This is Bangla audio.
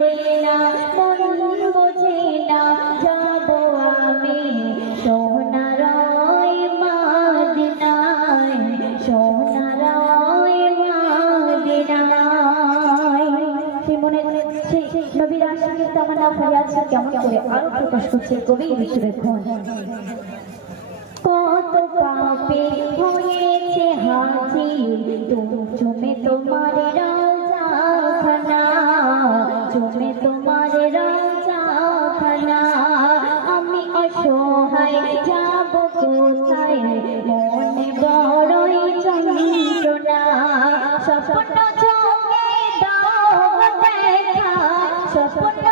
মন বোঝে না যাব আমি সোনার মদিনায়, সোনার মদিনায়। সেই মনে সেই নবীর আশিকের তামান্না ফরিয়াদ কেমন করে আরো প্রকাশ করছে কবি বিশ্বরেখন। কত পাপে হয়েছে হাজির তুমি তোমার রাজাখানা, তুমি তোমার রাজাখানা। আমি অসহায় যাব কোথায়, মনে বড়ই যন্ত্রণা। স্বপ্ন চোখে দাও দেখা, স্বপ্ন